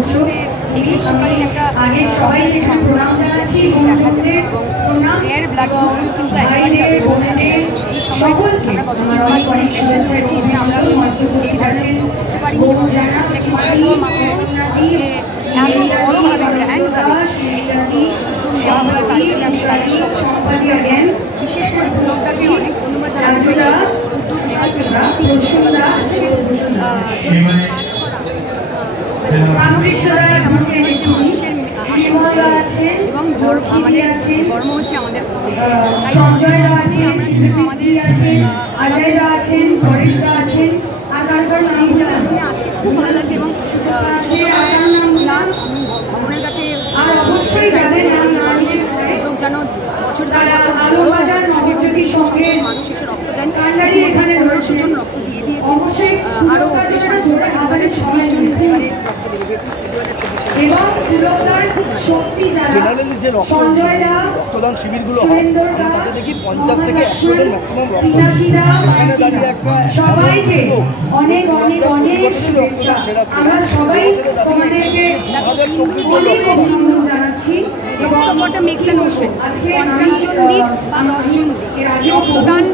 ভবিষ্যতে এই গ্রীষ্মকালীন একটা দেখা যাবে এবং রেয়ার ব্লাড গ্রুপগুলো কিন্তু একেবারে সেই সময় আমরা গত 3 মাস ধরে ইলেকশন করেছি আমরা এই ধরনের করতে পারিনি এবং ইলেকশন শেষ হওয়ার মাত্রই যে এত বড়োভাবে গ্র্যান্ডভাবে এই দেওয়া হয়েছে তার জন্য আমি তাদের সকল বিশেষ করে ব্লকটাকে অনেক ধন্যবাদ জানাচ্ছি উদ্যোগ নেওয়ার জন্য এবং আমাদের ধর্ম হচ্ছে আমাদের আজকে খুব ভালো লাগছে এবং ভ্রমণের কাছে লোক যেন বছর মানুষ এসে রক্ত দেন এখানে 1500 জন রক্ত দিয়ে দিয়েছে আরও বেশ কয়েকজন 2024 জন এবারে রক্ত দেবে জেনারেলি যে রক্তদান শিবিরগুলো হয় তাতে দেখি 50 থেকে 100 জন ম্যাক্সিমাম রক্ত সেখানে দাঁড়িয়ে একটা মেক্স অ্যান ওশন 50 জন দিক বা 10 জন দিক রক্তদান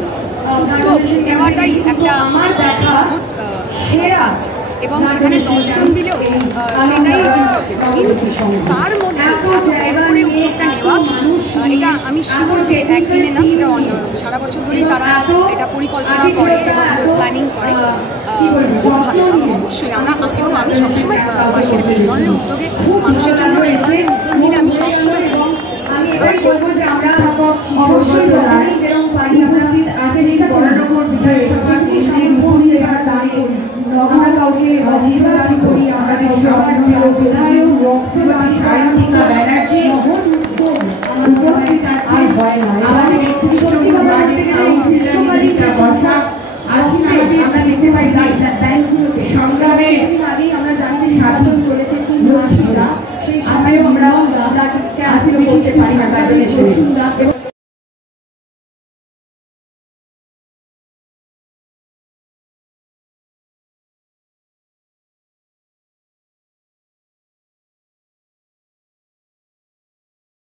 উদ্যোগ নেওয়াটাই একটা বহুত কাজ এবং সেখানে 10 জন দিলেও সেটাই কিন্তু তার মধ্যে করে উদ্যোগটা নেওয়া এটা আমি শিওর যে একদিনে না এটা সারা বছর ধরেই তারা এটা পরিকল্পনা করে এবং প্ল্যানিং করে খুব ভালো অবশ্যই আমরা এবং আমি সবসময় পাশে আছি এই ধরনের উদ্যোগে মানুষের জন্য এই ধরনের উদ্যোগ নিলে আমি সবসময় অবশ্যই জানাই যেরকম পানি উপস্থিত আছে সেটা বড় রকম বিষয় আমরা কাউকে অজিবাজি করি আমাদের সবার বিধায়ক লোকসভা সাহিত্যিকা ব্যানার্জি উপস্থিত আছে আমাদের গ্রীষ্মকালীন বর্ষা আজকে আমরা দেখতে পাই সংগ্রামে আমরা জানি যে 7 জন চলেছে সেই সময় আমরা করতে পারি না